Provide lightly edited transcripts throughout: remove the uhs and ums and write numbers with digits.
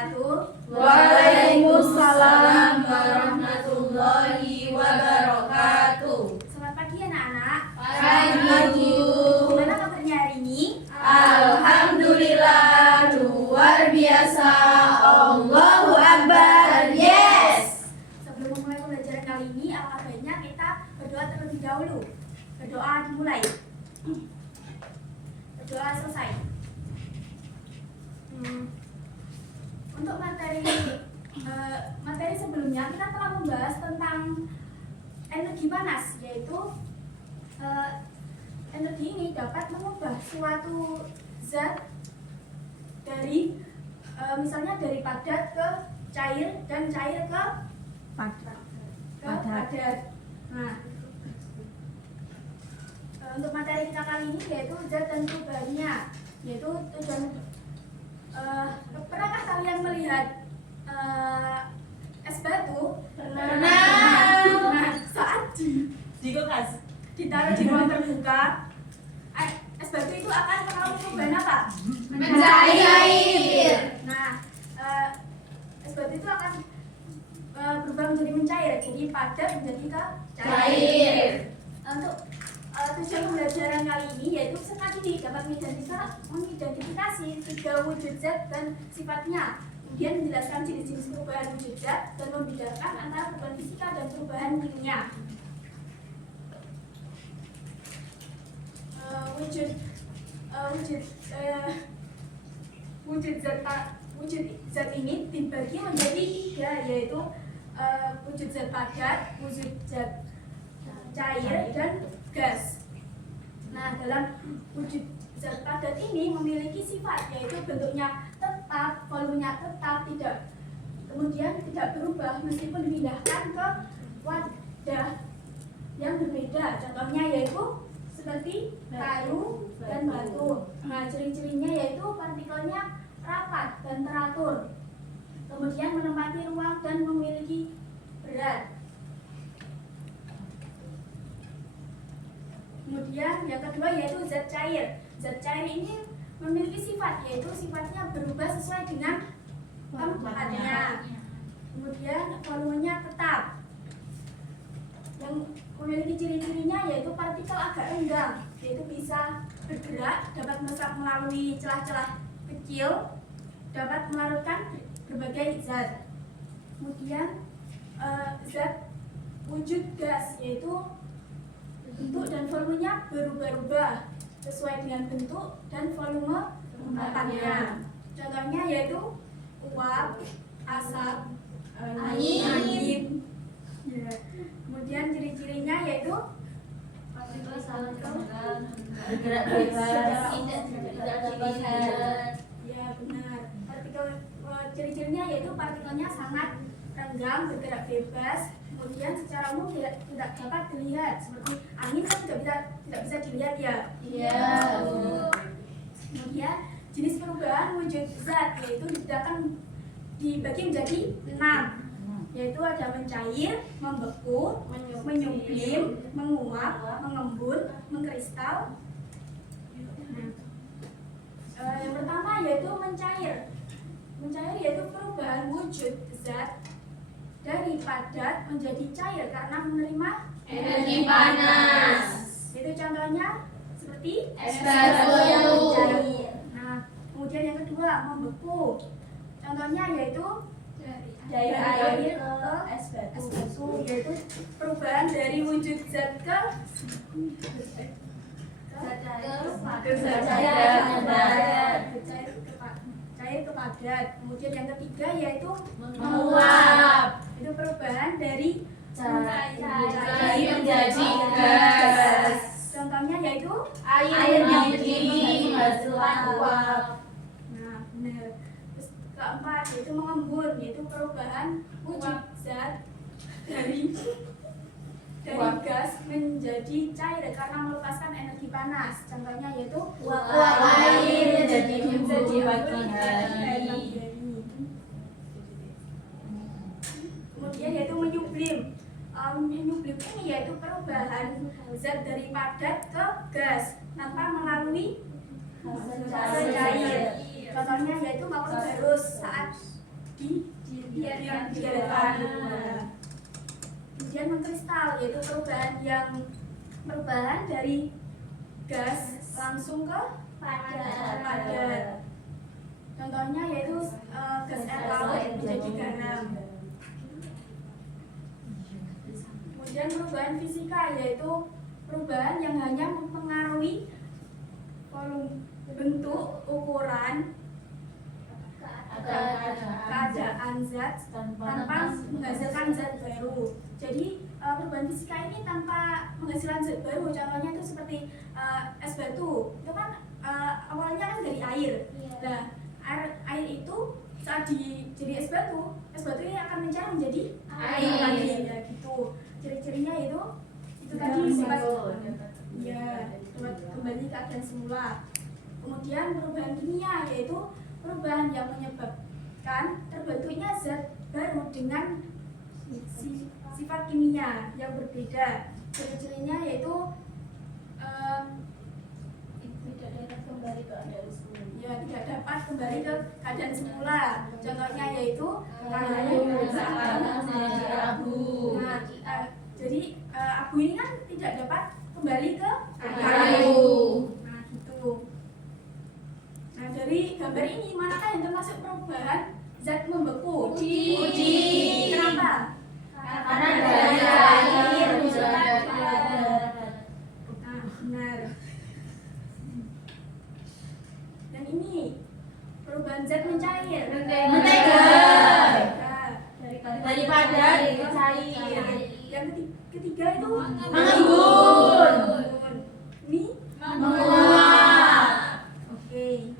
wabarakatuh. Waalaikumsalam warahmatullahi wabarakatuh. Selamat pagi anak-anak. Pagi. Gimana kabarnya hari ini? Alhamdulillah, luar biasa. Allahu Akbar. Yes. Sebelum memulai pembelajaran kali ini, alangkah baiknya kita berdoa terlebih dahulu. Berdoa dimulai. Berdoa selesai. Untuk materi sebelumnya kita telah membahas tentang energi panas, yaitu energi ini dapat mengubah suatu zat dari misalnya dari padat ke cair dan cair ke padat. Nah, untuk materi kita kali ini yaitu zat dan perubahannya, yaitu tujuan. Pernahkah kalian melihat es batu? Pernah. Nah, saat Di kulkas. ditaruh di ruang terbuka, es batu itu akan mengalami perubahan apa? Mencair. Nah, es batu itu akan berubah menjadi mencair, jadi padat menjadi ke Cair. Untuk tujuan pembelajaran kali ini yaitu sekali ini dapat mengidentifikasi tiga wujud zat dan sifatnya, kemudian menjelaskan jenis-jenis perubahan wujud zat dan membedakan antara perubahan fisika dan perubahan kimia. Wujud zat ini dibagi menjadi tiga, yaitu wujud zat padat, wujud zat cair, dan gas. Nah, dalam wujud zat padat ini memiliki sifat, yaitu bentuknya tetap, volumenya tetap, kemudian tidak berubah meskipun dipindahkan ke wadah yang berbeda. Contohnya yaitu seperti kayu dan batu. Nah, ciri-cirinya yaitu partikelnya rapat dan teratur, kemudian menempati ruang dan memiliki berat. Kemudian yang kedua yaitu zat cair. Zat cair ini memiliki sifat, yaitu sifatnya berubah sesuai dengan tempatnya. Kemudian volumenya tetap. Yang memiliki ciri-cirinya yaitu partikel agak renggang, yaitu bisa bergerak, dapat meresap melalui celah-celah kecil, dapat melarutkan berbagai zat. Kemudian zat wujud gas, yaitu bentuk dan volumenya berubah-ubah sesuai dengan bentuk dan volume tempatnya. Contohnya yaitu uap, asap, angin. Ya. Kemudian ciri-cirinya yaitu Partikel bergerak bebas, tidak terlihat. Ya, benar. Ciri-cirinya yaitu partikelnya sangat renggang, bergerak bebas. Kemudian secara umum tidak dapat dilihat, seperti angin kan tidak bisa dilihat ya. Iya. Kemudian jenis perubahan wujud zat yaitu akan dibagi menjadi 6, yaitu ada mencair, membeku, menyublim, menguap, mengembun, mengkristal. Yang pertama yaitu mencair. Mencair yaitu perubahan wujud zat dari padat menjadi cair karena menerima Energi panas. Itu contohnya seperti Es batu. cair. Nah, kemudian yang kedua membeku. Contohnya yaitu dari air ke es batu, yaitu perubahan dari wujud zat ke cair ke padat. Kemudian yang ketiga yaitu Menguap. Itu perubahan dari Cair menjadi gas. Contohnya yaitu Air mendidih menghasilkan uap. Nah, benar. Terus keempat yaitu mengembun, yaitu perubahan wujud zat dari Uap. gas menjadi cair karena melepaskan energi panas. Contohnya yaitu Uap air menjadi embun di pagi hari. Kemudian yaitu menyublim. Menyublim ini yaitu perubahan zat dari padat ke gas tanpa melalui fase cair. Contohnya yaitu vakum barus saat dibiarkan. Kemudian mengkristal, yaitu perubahan dari gas langsung ke padat. Contohnya yaitu gas air laut menjadi garam. Kemudian perubahan fisika, yaitu perubahan yang hanya mempengaruhi volume, bentuk, ukuran, keadaan zat tanpa menghasilkan zat baru. Jadi perubahan fisika ini tanpa menghasilkan zat baru, contohnya itu seperti es batu. Itu kan awalnya kan dari air. Nah, air itu saat jadi es batu ini akan mencair menjadi air lagi. Ya gitu. Ciri-cirinya itu tadi sifat kembali ke keadaan semula. Kemudian perubahan kimia, yaitu perubahan yang menyebabkan terbentuknya zat baru dengan sifat kimia yang berbeda. Ciri-cirinya yaitu tidak dapat kembali ke keadaan semula. Contohnya yaitu abu. Jadi abu ini kan tidak dapat kembali ke kayu. Nah gitu. Nah dari gambar ini manakah yang termasuk perubahan zat membeku? Uji. Kenapa? Karena dari air menjadi padat. Nah benar. Dan ini perubahan zat mencair. Mentega. Dari padat ke cair. Yang ketiga itu mengembun. Ini menguap. Oke.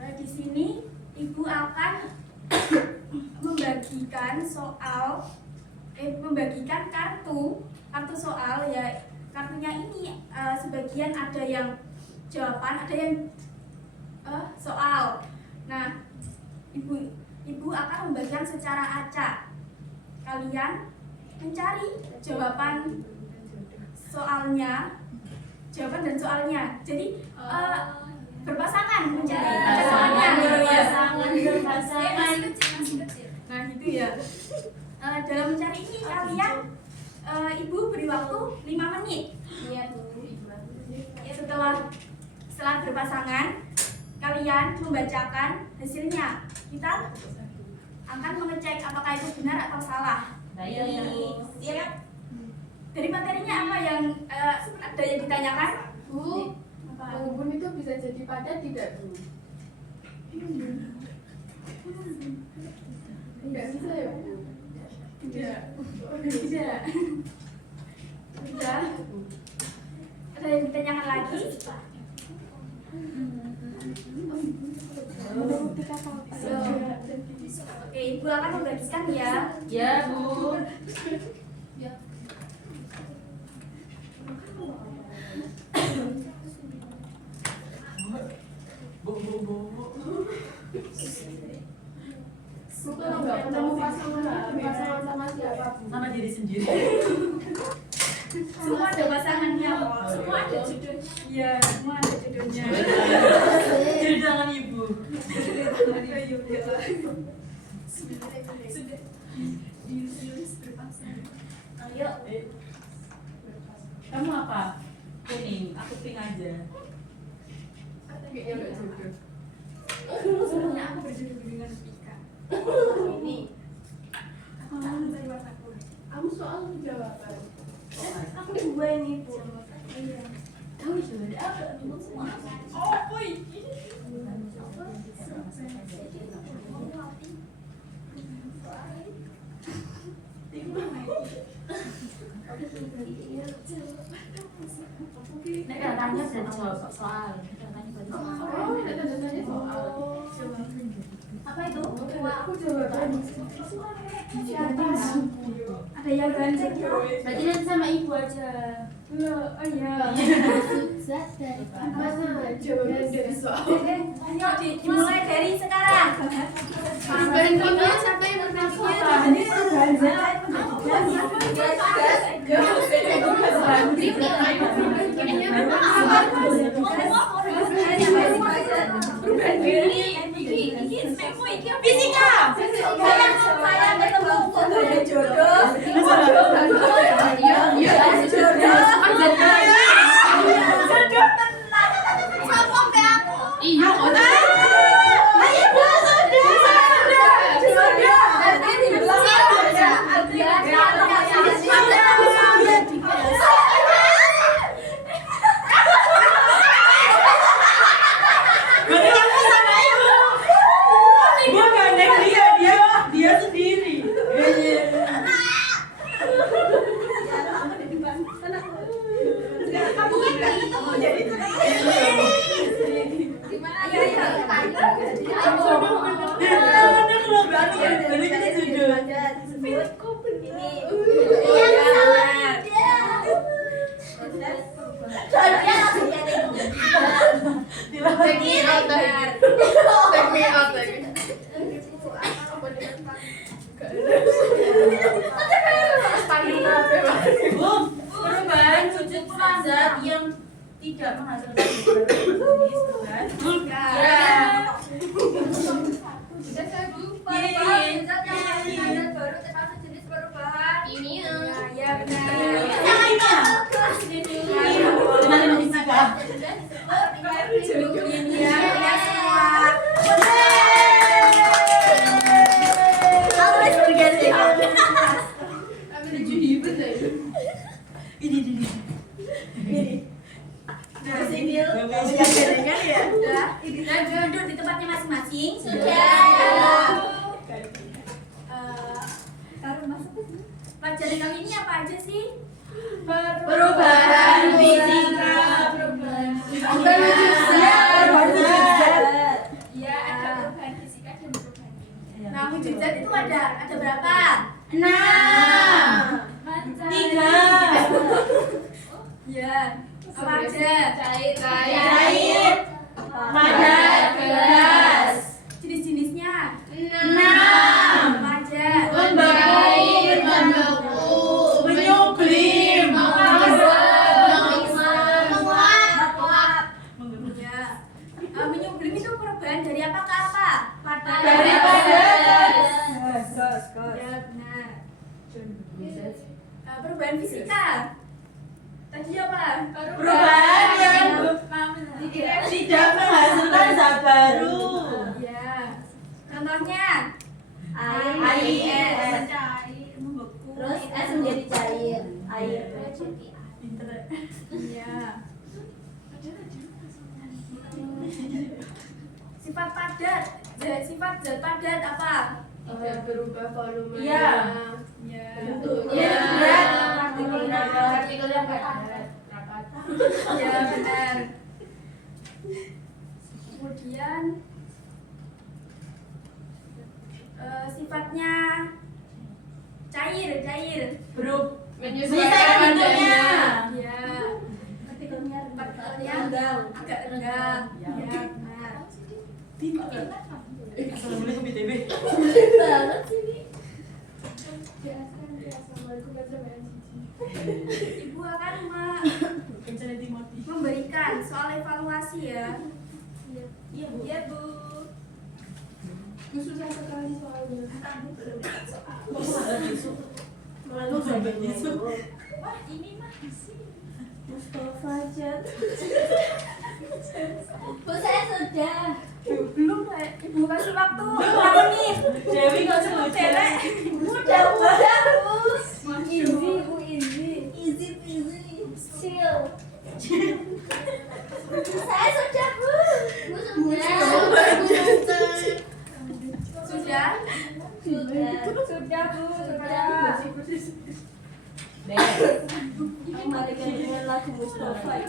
Nah, di sini Ibu akan membagikan kartu soal ya. Kartunya ini sebagian ada yang jawaban, ada yang soal. Nah, Ibu akan membagikan secara acak. Kalian mencari jawaban dan soalnya. Jadi berpasangan mencari jawabannya. Berpasangan. Nah, gitu ya. Dalam mencari ini kalian Ibu beri waktu 5 menit. Iya, Bu. Setelah berpasangan, kalian membacakan hasilnya. Kita akan mengecek apakah itu benar atau salah. Baik. Siap. Dari materinya apa yang ada yang ditanyakan? Bu, mengembun itu bisa jadi padat tidak, Bu? Enggak bisa ya, Bu? Tidak. Sudah. Ada yang ditanyakan lagi? Oke, Ibu akan membagikan ya. Ya, Bu. Bu, kalau nggak ketemu pasangan sama siapa, Bu? Sama diri sendiri. Semua ada pasangannya, semua ada judulnya. Iya, semua ada judulnya. Jadi tangan Ibu. Ayo. Kamu apa? Kuning, aku pink aja. Kayaknya nggak jodoh. Sebenarnya aku berjudul dengan Pika. Ini. Aku mencari warnaku. Kamu soal jawaban. Aku dua ini, Bu. Kamu sudah apa? Oh, boy. Nek katanya sudah jawab soal. Oh, tanya soal. Apa itu? Aku jawaban. Ada yang ganjil. Berarti nanti sama Ibu aja. Oh iya. Zat dari mana? Jawaban dari soal. Ayo dimulai dari sekarang. Perubahan kimia siapa yang menentukan? Ini perubahan zat. Take me out dari. Take me out dari. Perubahan wujud zat yang tidak menghasilkan jenis kan? Sudah saya lupa. Perubahan zat yang menghasilkan zat baru termasuk jenis perubahan. Ini Ya benar. Ini ya semua. Sudah duduk di tempatnya masing-masing. Pelajaran kali ini apa aja sih? Perubahan fisika. Ya, ada perubahan fisika dan perubahan kimia. Nah, wujud zat itu ada berapa? 6. 3. Ya, apa aja? Cair. Padat. Gelas. Jenis-jenisnya 6. apa aja? Menyublim. Ya. Menyublim itu perubahan dari apa ke apa? Dari padat. Ya, benar. Perubahan fisika. Tadi apa? Perubahan yang tidak menghasilkan zat baru. Ya. Contohnya? Air. Terus es menjadi cair. Air. Iya. Sifat padat. Sifat zat padat apa? Berubah volume. Iya. Ya. Iya, berat. Partikelnya padat. Ya, benar. Kemudian sifatnya cair. Menyesuaikan bentuknya. Ya. Partikelnya agak renggang. Ya, benar. Assalamualaikum BTW. Banget sih ini. Ibu akan memberikan soal evaluasi ya. Iya, Bu. Iya, Bu. Susah sekali soalnya. Malu sampai besok. Wah, ini mah sih. Mustafa Jat. Bu, saya sudah. Belum, Ibu kasih waktu 5 menit. Dewi nggak sebut Cewek. Udah, Bu. Easy, Bu, easy. Easy. Chill. Saya sudah, Bu. Bu, sudah. Sudah? Sudah, Bu. Sudah. Kembalikan dengan lagu Mustafa.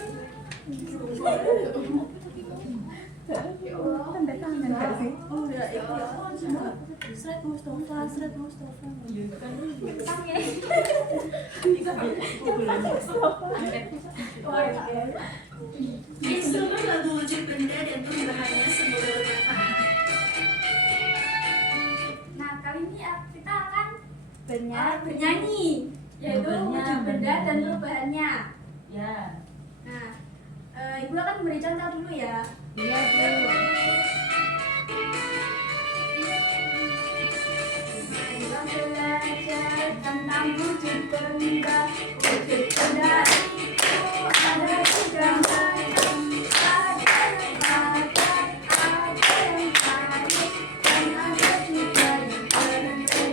Seret Mustafa. Instrumen lagu wujud benda dan perubahannya semoga bermanfaat. Nah, kali ini kita akan Bernyanyi. bernyanyi, yaitu wujud benda dan perubahannya. Ya. Nah, Ibu akan memberi contoh dulu ya. Iya, Bu. Kita belajar tentang wujud benda. Wujud benda itu ada tiga macam. Ada yang padat, ada yang cair, dan ada juga yang berbentuk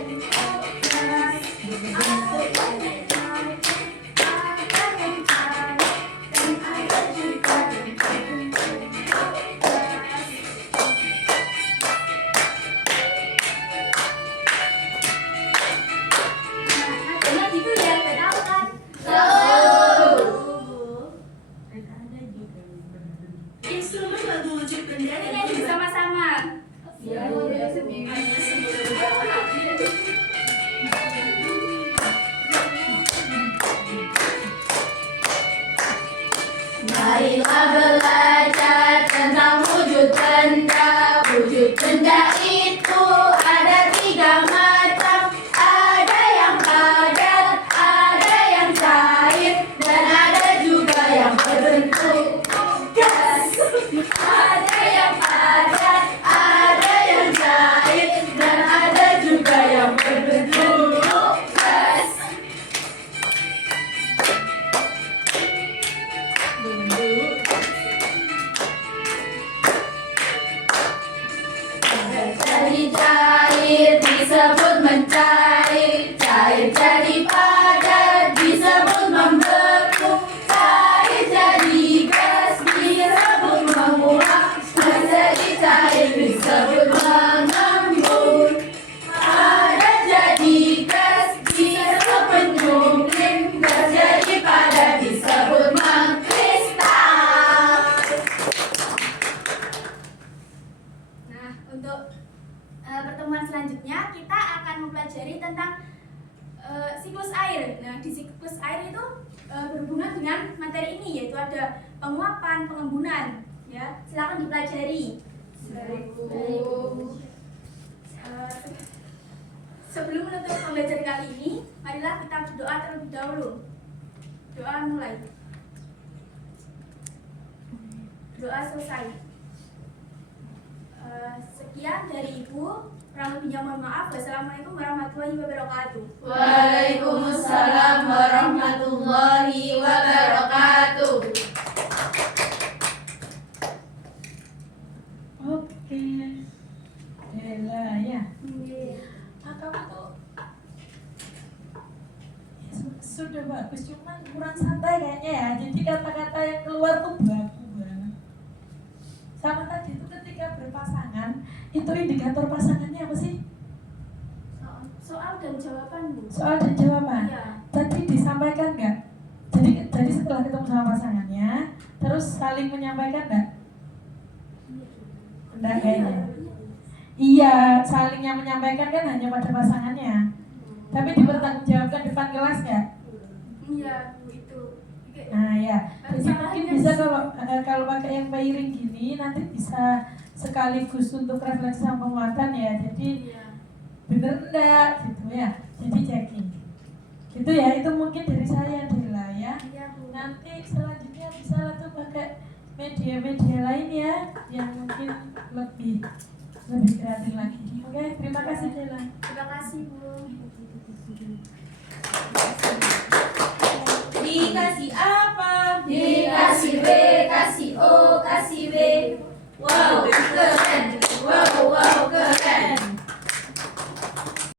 keras. Ada yang cair, ada yang cair, dan ada juga yang berbentuk keras. Nah, gitu ya, gak tahu kan? Ada juga. Instrumen lagu wujud benda dan Nyanyi bersama-sama. Iya, perubahannya semoga bermanfaat. Marilah belajar tentang tentang siklus air. Nah, di siklus air itu berhubungan dengan materi ini, yaitu ada penguapan, pengembunan. Ya, silakan dipelajari. Sebelum menutup pembelajaran kali ini, marilah kita berdoa terlebih dahulu. Doa mulai. Doa selesai. Sekian dari Ibu. Kurang lebihnya mohon maaf. Wassalamualaikum warahmatullahi wabarakatuh. Waalaikumsalam warahmatullahi wabarakatuh. Oke, Dela ya. Kamu tuh sudah bagus, cuman kurang santai kayaknya ya. Jadi kata-kata yang keluar tuh baku banget. Sama tadi itu ketika berpasangan, itu indikator pasangannya apa sih? Soal dan jawaban, Bu. Soal dan jawaban. Iya. Tadi disampaikan nggak? Jadi setelah ketemu sama pasangannya, terus saling menyampaikan nggak? Enggak kayaknya. Iya, salingnya menyampaikan kan hanya pada pasangannya. Tapi dipertanggungjawabkan depan kelas nggak? Iya, Bu, itu. Nah ya, jadi mungkin bisa kalau pakai yang pairing gini nanti bisa sekaligus untuk refleksi sama penguatan ya. Jadi bener enggak gitu ya. Jadi checking. Gitu ya, itu mungkin dari saya Dela ya. Iya, Bu. Nanti selanjutnya bisa lah tuh pakai media-media lain ya yang mungkin lebih kreatif lagi. Oke, terima kasih Dela. Terima kasih, Bu. Dikasih apa? Dikasih B, kasih O,